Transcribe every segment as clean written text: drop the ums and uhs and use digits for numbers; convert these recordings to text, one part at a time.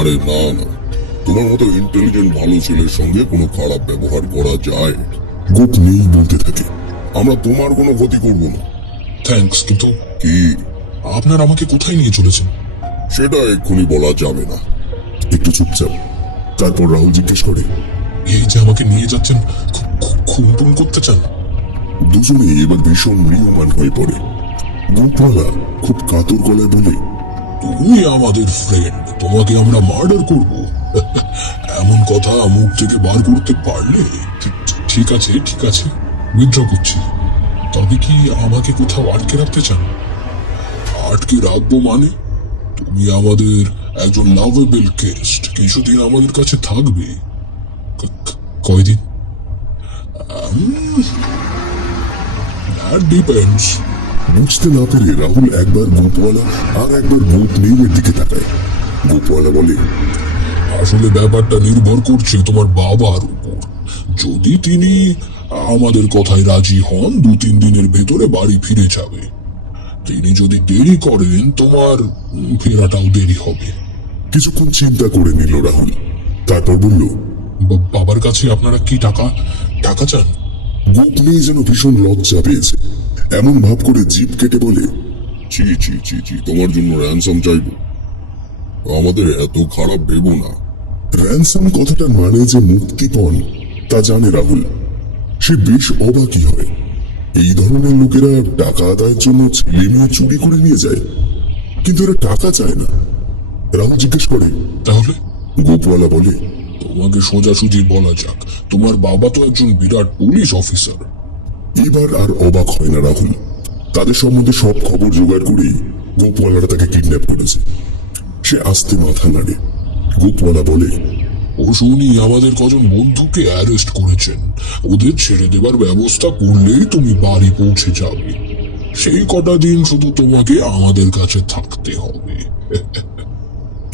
আরে না না, তোমার মতো ইন্টেলিজেন্ট ভালো ছেলের সঙ্গে কোনো খারাপ ব্যবহার করা যায়? গোপ নেই বলতে থাকে, আমরা তোমার কোনো ক্ষতি করব না। থ্যাঙ্কস, কিন্তু কি? আপনার আমাকে কোথায় নিয়ে চলেছেন? সেটা এক্ষুনি বলা যাবে না। একটু চুপচাপ। তারপর রাহুল জিজ্ঞেস করে, এই যে আমাকে নিয়ে যাচ্ছেন, খুন করতে চান? দুজনে এবার ভীষণ ম্রিয়মান হয়ে পড়ে। গোপওয়ালা খুব কাতর গলায় বলে, তুমি আমাদের ফ্রেন্ড, তোমাকে আমরা মার্ডার করব? এমন কথা মুখ থেকে বার করতে পারলে? ঠিক আছে ঠিক আছে, উইথড্র করছি। তবে কি আমাকে কোথাও আটকে রাখতে চান? আটকে রাখবো মানে? তুমি আমাদের একজন লাভেবল গেস্ট, কিছুদিন আমাদের কাছে থাকবে। কয়দিন? That depends. বুঝতে না পেরে রাহুল একবার গোপওয়ালা আর একবার গোপ নেইয়ের দিকে তাকায়। গোপওয়ালা বলে, আসলে ব্যাপারটা নির্ভর করছে তোমার বাবার উপর। যদি তিনি আমাদের কথায় রাজি হন, 2-3 দিনের ভেতরে বাড়ি ফিরে যাবে। তিনি যদি দেরি করেন, তোমার ফেরাটাও দেরি হবে। কিছুক্ষণ চিন্তা করে নিল রাহুল, তারপর বলল, বাবার কাছে আপনারা কি টাকা চান? গোপ নেই যেন ভীষণ লজ্জা পেয়েছে, এমন ভাব করে জিভ কেটে বলে, ছি ছি ছি ছি, তোমার জন্য র্যানসাম চাইব? আমাদের এত খারাপ ভেবো না। র্যানসাম কথাটার মানে যে মুক্তিপণ, তা জানে রাহুল। সে বেশ অবাকই হয়। এই ধরনের লোকেরা টাকা আদায়ের জন্য ছেলে মেয়ে চুরি করে নিয়ে যায়, কিন্তু এরা টাকা চায় না। রাহুল জিজ্ঞেস করে, তাহলে? গোপওয়ালা বলে, তোমাকে সোজাসুজি বলা যাক, তোমার বাবা তো একজন বিরাট পুলিশ অফিসার। এবার আর অবাক হয় না রাহুল। তাদের সম্বন্ধে সব খবর জোগাড় করে গোপওয়ালারা তাকে কিডন্যাপ করেছে। সে আস্তে মাথা নাড়ে। গোপওয়ালা বলে, ও শুনি আমাদের কজন বন্ধুকে অ্যারেস্ট করেছেন। ওদের ছেড়ে দেবার ব্যবস্থা করলেই তুমি বাড়ি পৌঁছে যাবে। সেই কটা দিন শুধু তোমাকে আমাদের কাছে থাকতে হবে।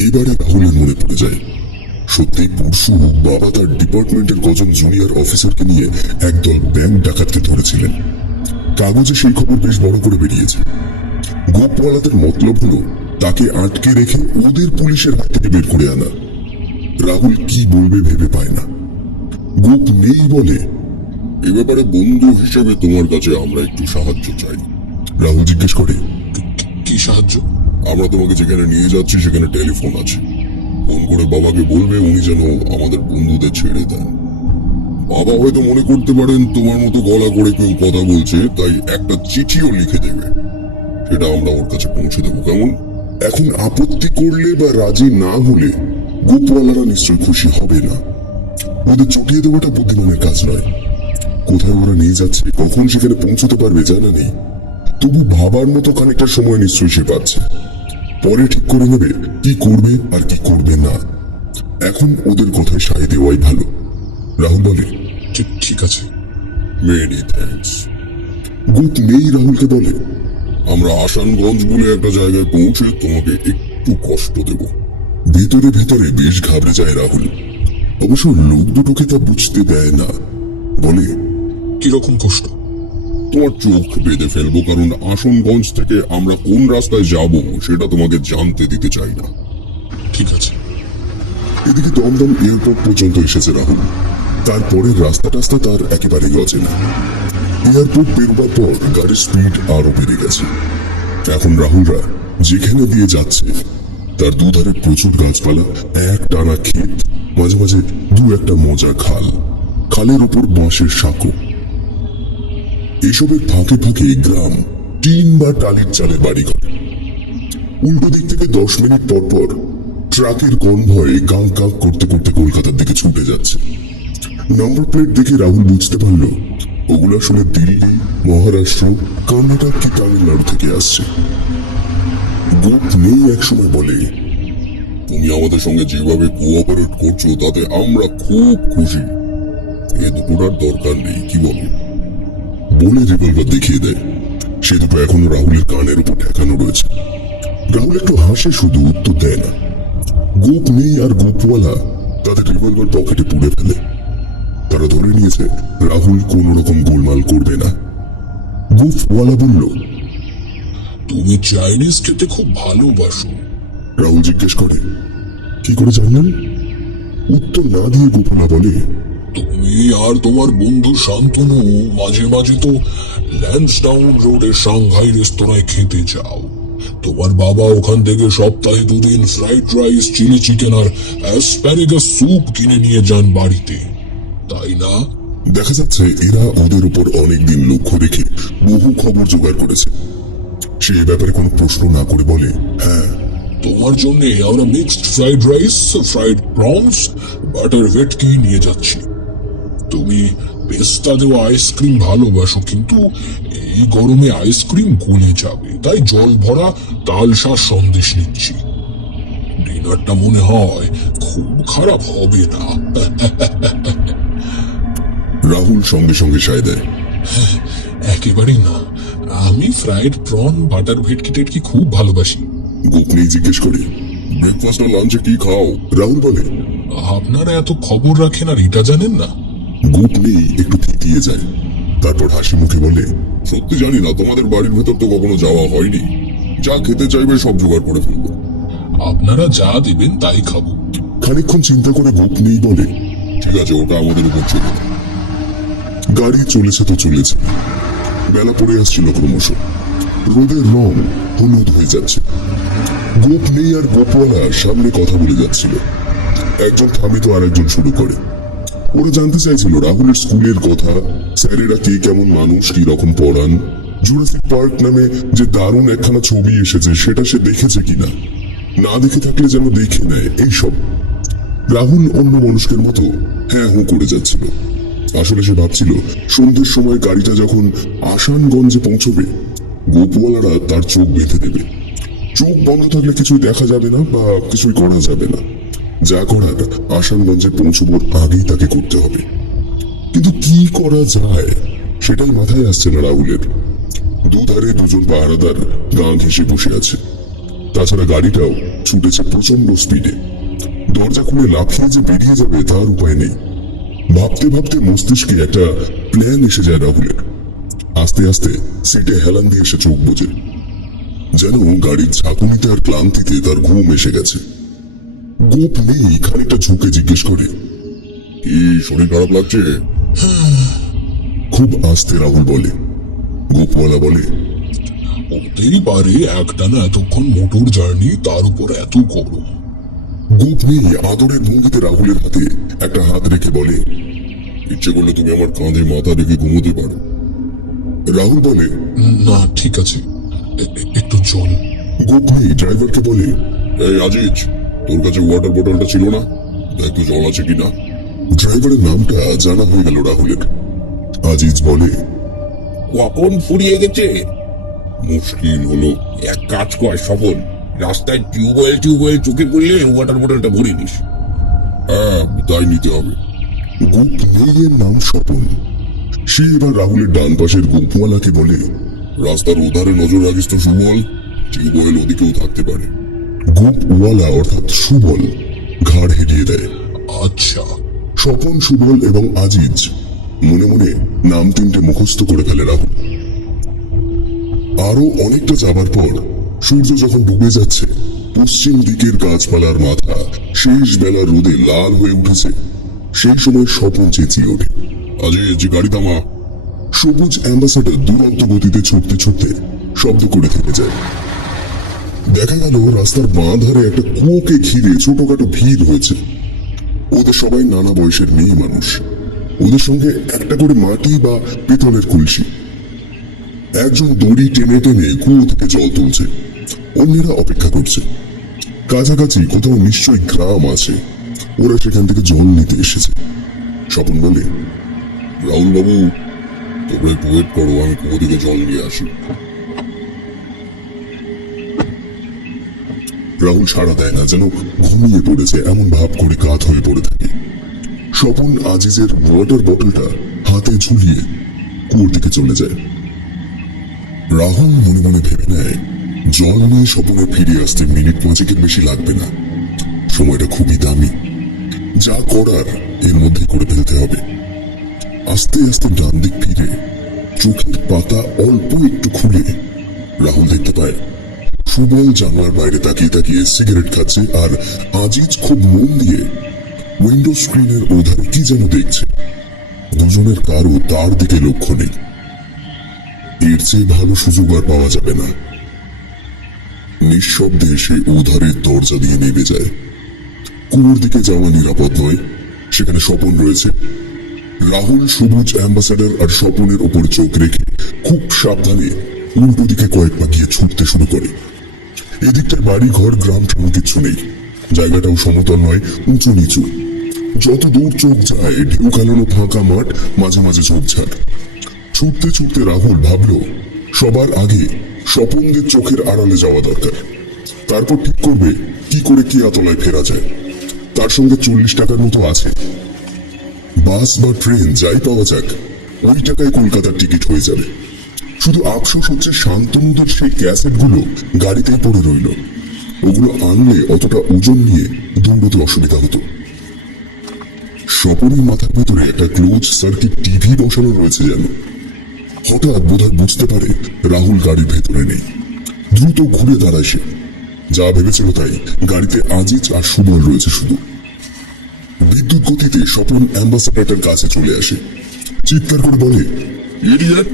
এবারে রাহুলের মনে পড়ে যায়, সত্যি পরশু বাবা তার ডিপার্টমেন্টের কজন জুনিয়র অফিসারকে নিয়ে একদল ব্যাংক ডাকাতকে ধরেছিলেন। কাগজে সেই খবর বেশ বড় করে বেরিয়েছে। গোপওয়ালাদের মতলব হলো তাকে আটকে রেখে ওদের পুলিশের হাত থেকে বের করে আনা। রাহুল কি বলবে ভেবে পায় না। গোপ নেই বলে, এ ব্যাপারে বন্ধু হিসেবে তোমার কাছে আমরা একটু সাহায্য চাই। রাহুল জিজ্ঞেস করে, কি সাহায্য? আমরা তোমাকে যেখানে নিয়ে যাচ্ছি সেখানে টেলিফোন আছে। ফোন করে বাবাকে বলবে উনি যেন আমাদের বন্ধুদের ছেড়ে দেন। বাবা হয়তো মনে করতে পারেন তোমার মতো গলা করে কেউ কথা বলছে, তাই একটা চিঠিও লিখে দেবে। সেটা আমরা ওর কাছে পৌঁছে দেবো, কেমন? এখন আপত্তি করলে বা রাজি না হলে গোপওয়ালারা নিশ্চয় খুশি হবে না। ওদের চটিয়ে দেওয়াটা বুদ্ধিমানের কাজ নয়। কোথায় ওরা নিয়ে যাচ্ছে, কখন সেখানে পৌঁছতে পারবে জানা নেই। তবু ভাবার মতো খানিকটা সময় নিশ্চয়ই সে পাচ্ছে। পরে ঠিক করে নেবে কি করবে আর কি করবে না। এখন ওদের কথায় সায় দেওয়াই ভালো। রাহুল বলে, ঠিক আছে। Many thanks. গোপ নেই রাহুলকে বলে, আমরা আসানগঞ্জ বলে একটা জায়গায় পৌঁছে তোমাকে একটু কষ্ট দেব। ভেতরে ভেতরে বেশ ঘাবড়ে যায় রাহুল। অবশ্য লোক দুটোকে তা বুঝতে দেয় না। বলে, কিরকম কষ্ট? তোমার চোখ বেঁধে ফেলবো, কারণ আসানগঞ্জ থেকে আমরা কোন রাস্তায় যাব সেটা তোমাকে জানতে দিতে চাই না। ঠিক আছে। এদিকে দমদম এয়ারপোর্ট পর্যন্ত এসেছে রাহুল। তারপরের রাস্তা টাস্তা তার একেবারেই অচেনা। এয়ারপোর্ট পেরোবার পর গাড়ির স্পিড আরো বেড়ে গেছে। এখন রাহুলরা যেখানে দিয়ে যাচ্ছে তার দুধারে প্রচুর গাছপালা, এক টানা ক্ষেত, মাঝে মাঝে দু একটা মজা খাল, খালের উপর বাঁশের সাঁকো। এসবের ফাঁকে ফাঁকে গ্রাম, টিন বা টালির চালের বাড়িঘর। উল্টো দিক থেকে 10 মিনিট পর পর ট্রাকের কনভয় গাঁক গাঁক করতে করতে কলকাতার দিকে ছুটে যাচ্ছে। নাম্বার প্লেট দেখে রাহুল বুঝতে পারল ওগুলো আসলে দিল্লি, মহারাষ্ট্র, কর্ণাটক কি তামিলনাড়ু থেকে আসছে। গোপ নেই একসময় বলে, তুমি আমাদের সঙ্গে যেভাবে কোঅপারেট করছো তাতে আমরা খুব খুশি। এ দুটোটার দরকার নেই, কি বলো? বলে রিভলভার দেখিয়ে দেয়। সে দুটো এখনো রাহুলের কানের উপর ঠেকানো রয়েছে। রাহুল একটু হাসে, শুধু উত্তর দেয় না। গোপ নেই আর গোপওয়ালা তাদের রিভলভার পকেটে পুড়ে ফেলে। তারা ধরে নিয়েছে রাহুল কোন রকম গোলমাল করবে না। গোপওয়ালা বলল, তুমি চাইনিজ খেতে খুব ভালোবাসো। রাহুল জিজ্ঞেস করে, কি করে জানলেন? উত্তর না দিয়ে গোপলা বলে, তুমি আর তোমার বন্ধু শান্তনু মাঝে মাঝে তো ল্যান্সডাউন রোডে সাংহাই রেস্তোরাঁয় খেতে যাও। তোমার বাবা ওখান থেকে সপ্তাহে 2 দিন ফ্রাইড রাইস, চিলি চিকেন আর অ্যাসপ্যারাগাস স্যুপ কিনে নিয়ে যান বাড়িতে, তাই না? দেখা যাচ্ছে এরা ওদের উপর অনেকদিন লক্ষ্য রেখে বহু খবর জোগাড় করেছে। সে এ ব্যাপারে কোনো প্রশ্ন না করে বলে, হ্যাঁ। তোমার জন্য আমরা mixed fried rice, fried prawns, butter ভেটকি নিয়ে যাচ্ছি। তুমি পেস্তা দেওয়া আইসক্রিম ভালোবাসো, কিন্তু এই গরমে আইসক্রিম গলে যাবে, তাই জল ভরা তালশাঁস সন্দেশ নিচ্ছি। ডিনারটা মনে হয় খুব খারাপ হবে না। রাহুল সঙ্গে সঙ্গে সায় দেয়, একেবারেই না, আমি ফ্রাইড প্রন, বাটার ভেটকি টেটকি খুব ভালোবাসি। গোপনে জিজ্ঞেস করে, ব্রেকফাস্ট আর লাঞ্চে কি খাও? রাহুল বলে, আপনারা এত খবর রাখেন আর এটা জানেন না? গোপনে একটু থিতিয়ে যায়, তারপর হাসি মুখে বলে, সত্যি জানি না, তোমাদের বাড়ির ভেতর তো কখনো যাওয়া হয়নি। যা খেতে চাইবে সব জোগাড় করে ফেলবো। আপনারা যা দেবেন তাই খাবো। খানিকক্ষণ চিন্তা করে গোপনেই বলে, ঠিক আছে, ওটা আমাদের উপর চলে। গাড়ি চলেছে তো চলেছে। বেলা পড়ে আসছিল ক্রমশ। রোদের রং হলুদ হয়ে যাচ্ছে। গোপ নেই আর গোপওয়ালা সামনে কথা বলে যাচ্ছিল। একজন থামে তো আর একজন শুরু করে। ওরা জানতে চাইছিল রাহুলের স্কুলের কথা, স্যারেরা কে কেমন মানুষ, কি রকম পড়ান, জুরাসিক পার্ক নামে যে দারুণ একখানা ছবি এসেছে সেটা সে দেখেছে কিনা, না দেখে থাকলে যেন দেখে নেয়, এইসব। রাহুল অন্য মানুষের মতো হ্যাঁ হু করে যাচ্ছিল। আসলে সে ভাবছিল সন্ধ্যের সময় গাড়িটা যখন আসানগঞ্জে পৌঁছবে, গোপওয়ালারা তার চোখ বেঁধে দেবে। চোখ বন্ধ থাকলে কিছুই দেখা যাবে না বা কিছুই করা যাবে না। যা করার আসানগঞ্জে পৌঁছবার আগেই তাকে করতে হবে। কিন্তু কি করা যায় সেটাই মাথায় আসছে না রাহুলের। দুধারে দুজন পাহারাদার গা ঘেঁষে বসে আছে। তাছাড়া গাড়িটাও ছুটেছে প্রচন্ড স্পিডে। দরজা খুলে লাফিয়ে যে বেরিয়ে যাবে তার উপায় নেই। ভাবতে ভাবতে মস্তিষ্কে একটা প্ল্যান এসে যায় রাহুলের। আস্তে আস্তে সিটে হেলান দিয়ে এসে চোখ বোঝে, যেন গাড়ির ঝাঁকুনিতে আর ক্লান্তিতে তার ঘুম এসে গেছে। গোপ নেই খানিকটা ঝুঁকে জিজ্ঞেস করে, কি শরীর খারাপ লাগছে? খুব আস্তে রাহুল বলে। গোপওয়ালা বলে, হতেই পারে, একটানা এতক্ষণ মোটর জার্নি, তার উপর এত গরম। গোপ নেই আদরের ভঙ্গিতে রাহুলের হাতে একটা হাত রেখে বলে, ইচ্ছে করলে তুমি আমার কাঁধে মাথা রেখে ঘুমোতে পারো। রাহুল বলে, না ঠিক আছে, একটু জল। গোপ নেই ড্রাইভারকে বলে, এই আজিজ, তোর কাছে ওয়াটার বোতলটা ছিল না? দেখ তো জল আছে কিনা। ড্রাইভারের নামটা জানা হয়ে গেল রাহুলের। আজিজ বলে, কখন ফুরিয়ে গেছে? মুশকিল হলো। এক কাজ কর সফল, রাস্তায় টিউবওয়েল চোখে পড়লে ওয়াটার বোতলটা ভরে নিস। হ্যাঁ, তাই নিতে হবে। গোপ নেইয়ের নাম স্বপন। সে এবার রাহুলের ডান পাশের গোপওয়ালাকে বলে, রাস্তার ওধারে নজর রাখিস তো সুবল, টিউবওয়েল ওদিকেও থাকতে পারে। গোপওয়ালা অর্থাৎ সুবল ঘাড় হেরিয়ে দেয়। আচ্ছা। স্বপন, সুবল এবং আজিজ মনে মনে নাম তিনটে মুখস্থ করে ফেলে রাহুল। আরো অনেকটা যাবার পর সূর্য যখন ডুবে যাচ্ছে, পশ্চিম দিকের গাছপালার মাথা শেষ বেলার রোদে লাল হয়ে উঠেছে, সেই সময় স্বপন চেঁচিয়ে ওঠে, আজিজ গাড়ি থামা। সবুজ অ্যাম্বাসাডার দুরন্ত গতিতে ছুটতে ছুটতে শব্দ করে থেমে যায়। দেখা গেল রাস্তার বাঁ ধারে একটা কুয়োকে ঘিরে ছোটখাটো ভিড় হয়েছে। ওদের সবাই নানা বয়সের মেয়ে মানুষ। ওদের সঙ্গে একটা করে মাটি বা পেতলের কলসি। একজন দড়ি টেনে টেনে কুয়ো থেকে জল তুলছে, অন্যেরা অপেক্ষা করছে। কাছাকাছি কোথাও নিশ্চয়ই গ্রাম আছে, ওরা সেখান থেকে জল নিতে এসেছে। স্বপন বলে, রাহুল বাবু, তোমরা একটু ওয়েট করো, আমি কুয়ো থেকে জল নিয়ে আসি। রাহুল সাড়া দেয় না, যেন ঘুমিয়ে পড়েছে এমন ভাব করে কাত হয়ে পড়ে থাকে। স্বপন আজিজের ওয়াটার বোতলটা হাতে ঝুলিয়ে কুয়োর দিকে চলে যায়। রাহুল মনে মনে ভেবে নেয়, জল নিয়ে স্বপনের ফিরে আসতে মিনিট 5-এর বেশি লাগবে না। সময়টা খুবই দামি, যা করার এর মধ্যে করে ফেলতে হবে। আস্তে আস্তে ডান দিক ফিরে চোখের পাতা অল্প একটু খুলে রাহুল দেখতে পায় সুবল জানলার বাইরে তাকিয়ে তাকিয়ে সিগারেট খাচ্ছে, আর আজিজ খুব মন দিয়ে উইন্ডো স্ক্রিনের ওধারে কি যেন দেখছে। দুজনের কারো তার দিকে লক্ষ্য নেই। এর চেয়ে ভালো সুযোগ আর পাওয়া যাবে না। নিঃশব্দে সে ওধারের দরজা দিয়ে নেমে যায়। কুয়োর দিকে যাওয়া নিরাপদ নয়, সেখানে স্বপন রয়েছে। রাহুল সবুজ অ্যাম্বাসেডর আর স্বপনের ওপর চোখ রেখে খুব সাবধানে উল্টো দিকে কয়েক পা গিয়ে ছুটতে শুরু করে। এদিকটায় বাড়ি ঘর গ্রাম তেমন কিছু নেই, জায়গাটাও সমতল নয়, উঁচু নিচু। যত দূর চোখ যায় ঢেউ খেলানো ফাঁকা মাঠ, মাঝে মাঝে ঝোপঝাড়। ছুটতে ছুটতে রাহুল ভাবল সবার আগে স্বপনদের চোখের আড়ালে যাওয়া দরকার। তারপর ঠিক করবে কি করে কিয়াতলায় ফেরা যায়। তার সঙ্গে 40 টাকার মতো আছে। বাস বা ট্রেন যাই পাওয়া যাক, ওই টাকায় কলকাতার টিকিট হয়ে যাবে। শুধু আফসোস হচ্ছে শান্তনুদের সেই ক্যাসেটগুলো গাড়িতেই পড়ে রইল। ওগুলো আনলে অতটা ওজন নিয়ে দৌড়তে অসুবিধা হতো। স্বপনের মাথার ভেতরে একটা ক্লোজ সার্কিট টিভি বসানো রয়েছে যেন। হঠাৎ বোধহয় বুঝতে পারে রাহুল গাড়ির ভেতরে নেই। দ্রুত ঘুরে দাঁড়ায় সে। যা ভেবেছিল তাই, গাড়িতে আজিজ আর সুবল রয়েছে শুধু। বিদ্যুৎ গতিতে স্বপন অ্যাম্বাসেডারের কাছে চলে আসে, চিৎকার করে বলে, ইডিয়েট,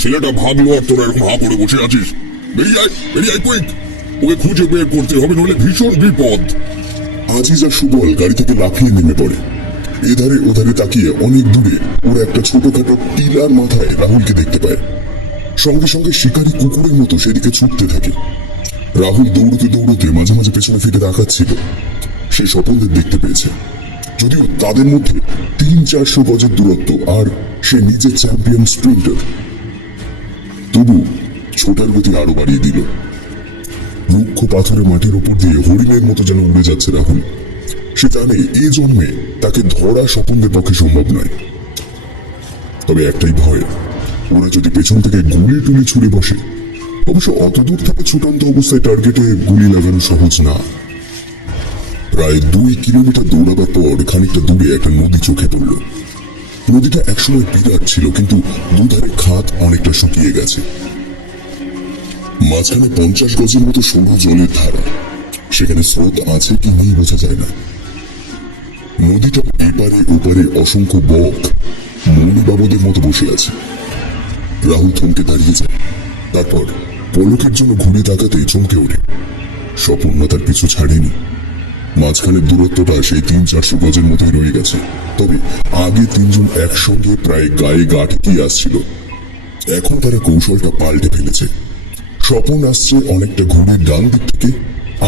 ছেলেটা ভাগলো আর তোরা এরকম হা করে বসে আছিস। বেরিয়ে আয় কুইক, ওকে খুঁজে বের করতে হবে, নইলে ভীষণ বিপদ। আজিজ আর সুবল গাড়ি থেকে লাফিয়ে নেমে পড়ে। এধারে ওধারে তাকিয়ে অনেক দূরে ওরা একটা ছোটখাটো টিলার মাথায় রাহুলকে দেখতে পায়। সঙ্গে সঙ্গে শিকারী কুকুরের মতো সেদিকে ছুটতে থাকে। রাহুল দৌড়তে দৌড়তে মাঝে মাঝে পেছনে ফিরে তাকাচ্ছিল। সে স্বপনদের দেখতে পেয়েছে, যদিও তাদের মধ্যে 300-400 গজের দূরত্ব, আর সে নিজে চ্যাম্পিয়ন স্প্রিন্টার। তবু ছোটার গতি আরো বাড়িয়ে দিল। রুক্ষ পাথরের মাটির উপর দিয়ে হরিণের মতো যেন উড়ে যাচ্ছে রাহুল। সে জানে এ জন্মে তাকে ধরা স্বপনদের পক্ষে সম্ভব নয়। তবে একটাই ভয়, ওরা যদি পেছন থেকে গুলি টুলি ছুড়ে বসে। অবশ্য অত দূর থেকে ছুটন্ত অবস্থায় টার্গেটে গুলি লাগানো সহজ না। প্রায় 2 কিলোমিটার দৌড়াবার পর খানিকটা দূরে একটা নদী চোখে পড়ল। নদীটা একসময় বিরাট ছিল, কিন্তু দুধারে খাত অনেকটা শুকিয়ে গেছে। মাঝখানে 50 গজের মতো সরু জলের ধারা। সেখানে স্রোত আছে কি নেই বোঝা যায় না। নদীটার এপারে ওপারে অসংখ্য বক মৌলবাবদের মতো বসে আছে। রাহুল থমকে দাঁড়িয়ে যায়। তারপর পলকের জন্য ঘুরে তাকাতেই চমকে ওঠে। স্বপন তার পিছু ছাড়েনি। মাঝখানের দূরত্বটা সেই 300-400 গজের মতোই রয়ে গেছে। তবে আগে 3 জন একসঙ্গে প্রায় গায়ে গা ঠেকিয়ে আসছিল। এখন তারা কৌশলটা পাল্টে ফেলেছে। স্বপন আসছে অনেকটা ঘুরে ডান দিক থেকে,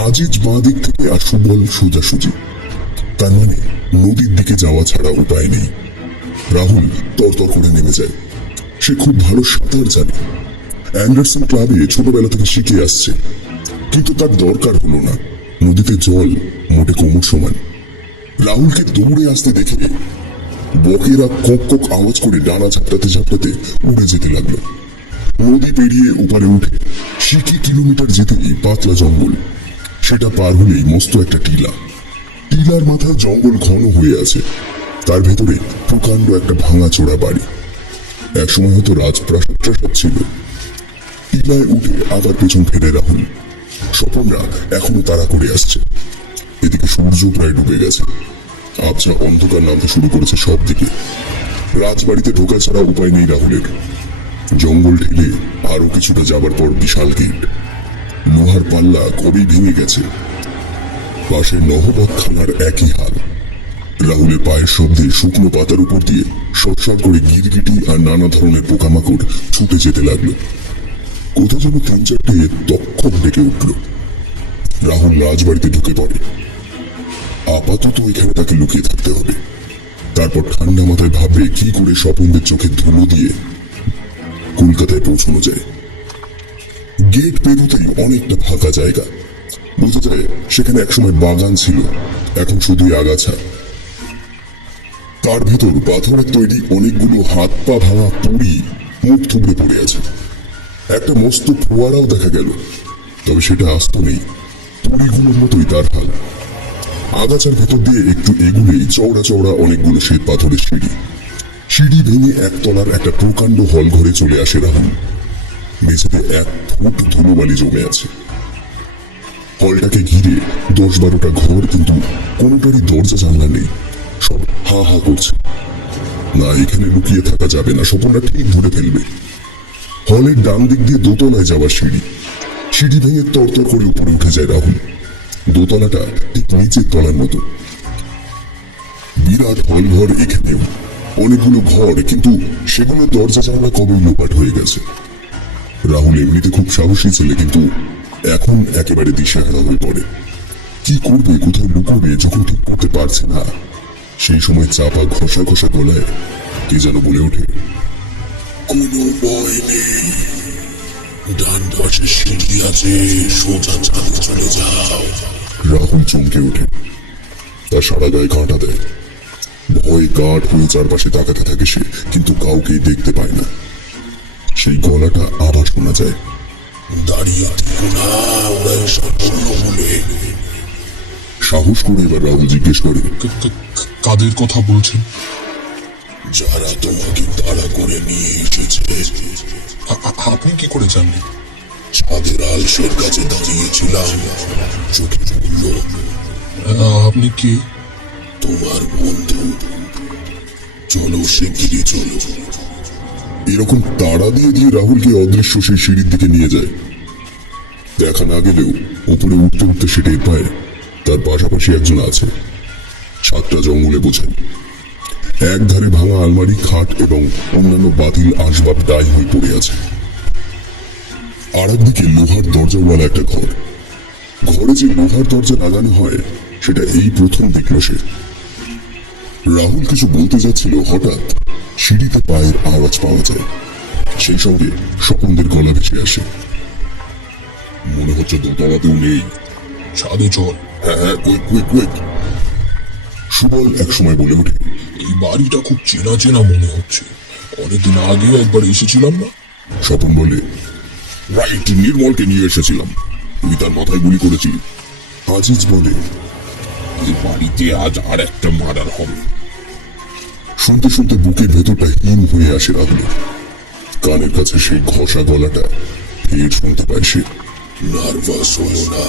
আজিজ বাঁ দিক থেকে, আর সুবল সোজাসুজি। তার মানে নদীর দিকে যাওয়া ছাড়া উপায় নেই। রাহুল তরতর করে নেমে যায়। সে খুব ভালো সাঁতার জানে। অ্যান্ডারসন ক্লাবে ছোটবেলা থেকে শিখে আসছে, কিন্তু তার দরকার হলো না। নদীতে জল মোটে কোমর সমান। রাহুলকে দৌড়ে আসতে দেখে বকেরা কক কক আওয়াজ করে ডানা ঝাপটাতে ঝাপটাতে উড়ে যেতে লাগলো। নদী পেরিয়ে ওপারে উঠে সিকি কিলোমিটার যেতেই পাতলা জঙ্গল। সেটা পার হলেই মস্ত একটা টিলা। টিলার মাথায় জঙ্গল ঘন হয়ে আছে। তার ভেতরে প্রকাণ্ড একটা ভাঙাচোরা বাড়ি। একসময় হয়তো রাজপ্রাসাদ ছিল। টিলায় উঠে আবার পেছন ফেরে রাহুল। স্বপনরা এখনো তাড়া করে আসছে। এদিকে সূর্য প্রায় ডুবে গেছে। আবছা অন্ধকার নামতে শুরু করেছে সব দিকে। রাজবাড়িতে ঢোকা ছাড়া উপায় নেই রাহুলের। জঙ্গল ঠেলে আরো কিছুটা যাবার পর বিশাল গেট। লোহার পাল্লা কবেই ভেঙে গেছে। পাশে নহবত খানার একই হাল। রাহুলের পায়ের শব্দে শুকনো পাতার উপর দিয়ে সটসট করে গিরগিটি আর নানা ধরনের পোকামাকড় ছুটে যেতে লাগলো। কোথাও যেন 3-4টে তক্ষক ডেকে উঠল। রাহুল রাজবাড়িতে ঢুকে পড়ে। আপাতত এখানে তাকে লুকিয়ে থাকতে হবে। তারপর ঠান্ডা মাথায় ভাববে কি করে স্বপনদের চোখে ধুলো দিয়ে কলকাতায় পৌঁছানো যায়। গেট পেরোতেই অনেকটা ফাঁকা জায়গা। বোঝা যায় সেখানে একসময় বাগান ছিল, এখন শুধুই আগাছা। তার ভেতর পাথরের তৈরি অনেকগুলো হাত পা ভাঙা পুড়ি মুখ থুবড়ে পড়ে আছে। একটা মস্ত ফোয়ারাও দেখা গেল, তবে সেটা আস্ত নেই। পুড়িগুলোর মতোই তার হাল। আগাছার ভেতর দিয়ে একটু এগুলেই চওড়া চওড়া অনেকগুলো শ্বেত পাথরের সিঁড়ি। সিঁড়ি ভেঙে একতলার একটা প্রকাণ্ড হল ঘরে চলে আসে রাহুল। মেঝেতে 1 ফুট ধুলোবালি জমে আছে। হলটাকে ঘিরে 10-12টা ঘর, কিন্তু কোনোটারই দরজা জানলা নেই। সব হা হা করছে। না, এখানে লুকিয়ে থাকা যাবে না, স্বপনরা ঠিক ধরে ফেলবে। হলের ডান দিক দিয়ে দোতলায় যাওয়ার সিঁড়ি। সিঁড়ি ভেঙে তরতর করে উপরে উঠে যায় রাহুল। দোতলাটা ঠিক নিচের তলার মতো। বিরাট হল ঘর এখানেও, অনেকগুলো ঘর, কিন্তু সেগুলো দরজা জানলা কবে লোপাট হয়ে গেছে। রাহুল এমনিতে খুব সাহসী ছেলে, কিন্তু এখন একেবারে দিশেহারা হয়ে পড়ে। কি করবে, কোথায় লুকোবে যখন ঠিক করতে পারছে না। সেই সময় চাপা ঘষা ঘষা গলায় কে যেন বলে ওঠে, কোনো ভয় নেই, ডান পাশে সিঁড়ি আছে, সোজা ছাদে চলে যাও। রাহুল চমকে ওঠে, তার সারা গায়ে কাঁটা দেয়। ভয় কাঠ হয়ে চারপাশে তাকাতে থাকে সে, কিন্তু কাউকেই দেখতে পায় না। সেই গলাটা আবার শোনা যায়, দাঁড়িয়ে থেকো না, ওরা এসব করলো বলে। সাহস করে এবার রাহুল জিজ্ঞেস করে, কাদের কথা বলছেন? যারা তোমাকে তাড়া করে নিয়ে এসেছে। আপনি কি করে জানলেন? ছাদের আলসের কাছে দাঁড়িয়েছিলাম, চোখে পড়ল। আপনি কি? তোমার বন্ধু। চলো, শিগগিরই চলো। এরকম তাড়া দিয়ে দিয়ে রাহুলকে অদৃশ্য সেই সিঁড়ির দিকে নিয়ে যায়। দেখা না গেলেও উপরে উঠতে উঠতে সে টের পায় তার পাশাপাশি একজন আছে। ছাদটা জঙ্গলে বোঝায়। এক ধারে ভাঙা আলমারি, খাট এবং অন্যান্য বাতিল আসবাব দায় হয়ে পড়ে আছে। আর একদিকে লোহার দরজাওয়ালা একটা ঘর। ঘরে যে লোহার দরজা লাগানো হয় সেটা এই প্রথম দেখল সে। রাহুল কিছু বলতে যাচ্ছিল, হঠাৎ সিঁড়িতে পায়ের আওয়াজ পাওয়া যায়। সেই সঙ্গে স্বপনদের গলা ভেসে আসে, মনে হচ্ছে দোতলাতেও নেই। ছাদে চল। হ্যাঁ, কুইক কুইক কুইক। সুবল একসময় বলে ওঠে, এই বাড়িটা খুব চেনা চেনা মনে হচ্ছে, অনেকদিন আগেও একবার এসেছিলাম না? স্বপন বলে, রাইট, নির্মলকে নিয়ে এসেছিলাম, তুই তার মাথায় গুলি করেছিলি। আজিজ বলে, এই বাড়িতে আজ আর একটা মার্ডার হবে। শুনতে শুনতে বুকের ভেতরটা হিম হয়ে আসে রাহুলের। কানের কাছে সেই ঘষা গলাটা ফের শুনতে পায় সে। নার্ভাস হলো না,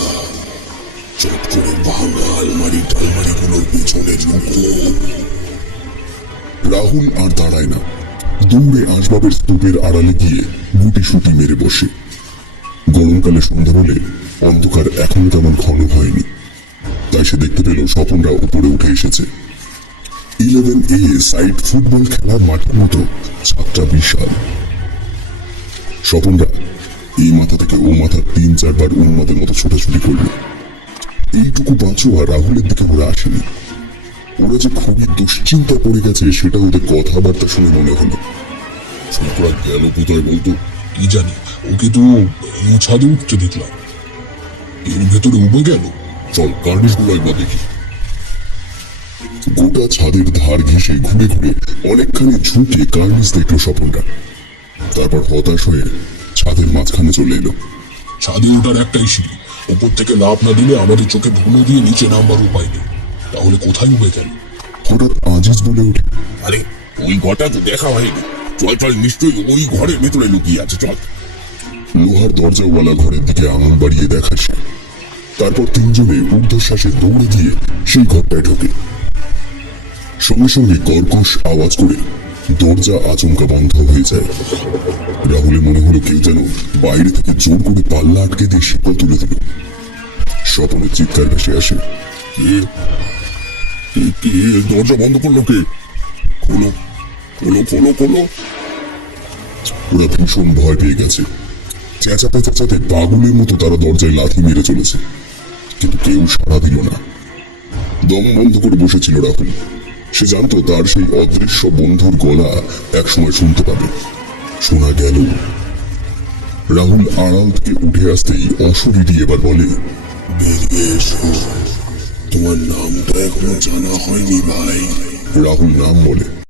চট করে ভাঙা আলমারিগুলোর পিছনে লুকো। রাহুল আর দাঁড়ায় না, দৌড়ে আসবাবের স্তূপের আড়ালে গিয়ে গুটি সুটি মেরে বসে। গরমকালে সন্ধ্যা হলে অন্ধকার এখন তেমন ঘন হয়নি, তাই সে দেখতে পেল স্বপনরা উপরে উঠে এসেছে। 11A সাইড ফুটবল খেলার মাঠের মতো ছাদটা বিশাল। স্বপনরা এই মাথা থেকে ও মাথা 3-4 বার উন্মাদের মতো ছোটাছুটি করল। এইটুকু বাঁচো আর রাহুলের দিকে ওরা আসেনি। ওরা যে খুবই দুশ্চিন্তায় পড়ে গেছে সেটা ওদের কথাবার্তা শুনে মনে হলো। ছোকরা গেল কোথায় বলতো? কি জানি, ওকে তো এই ছাদে উঠতে দেখলাম। এর ভেতরে উবে গেল। চল, কার্নিশগুলো একবার দেখি। গোটা ছাদের ধার ঘেঁষে ঘুরে ঘুরে অনেকখানি ঝুঁকে কার্নিস দেখলো স্বপনরা। তারপর হতাশ হয়ে ছাদের মাঝখানে চলে এলো। ছাদে ওঠার একটাই সিঁড়ি, উপর থেকে লাফ না দিলে আমাদের চোখে ধুলো দিয়ে নিচে নামবার উপায় নেই। তাহলে কোথায় উবে গেল? হঠাৎ আজিজ বলে ওঠে, আরে, ওই ঘরটা তো দেখা হয়নি। চল চল, নিশ্চয়ই ওই ঘরের ভেতরে লুকিয়ে আছে, চল। লোহার দরজাওয়ালা ঘরের দিকে আঙুল বাড়িয়ে দেখা সে। তারপর তিনজনে ঊর্ধ্বশ্বাসে দৌড়ে গিয়ে সেই ঘরটায় ঢোকে। সঙ্গে সঙ্গে কর্কশ আওয়াজ করে দরজা আচমকা বন্ধ হয়ে যায়। রাহুলের মনে হলো কেউ যেন বাইরে থেকে জোর করে পাল্লা আটকে দিয়ে শিকল তুলে দিল। স্বপনের চিৎকার ভেসে আসে, কে দরজা বন্ধ করলো? কে? খোলো খোলো খোলো খোলো। ওরা ভীষণ ভয় পেয়ে গেছে। চেঁচাতে চেঁচাতে পাগলের মতো তারা দরজায় লাথি মেরে চলেছে, কিন্তু কেউ সাড়া দিল না। দম বন্ধ করে বসেছিল রাহুল। সে জানতো তার সেই অদৃশ্য বন্ধুর গলা একসময় শুনতে পাবে। শোনা গেল। রাহুল আড়াল থেকে উঠে আসতেই অশরীরী এবার বলে, বেরিয়ে এসো, তোমার নামটা এখনো জানা হয়নি ভাই। রাহুল নাম বলে।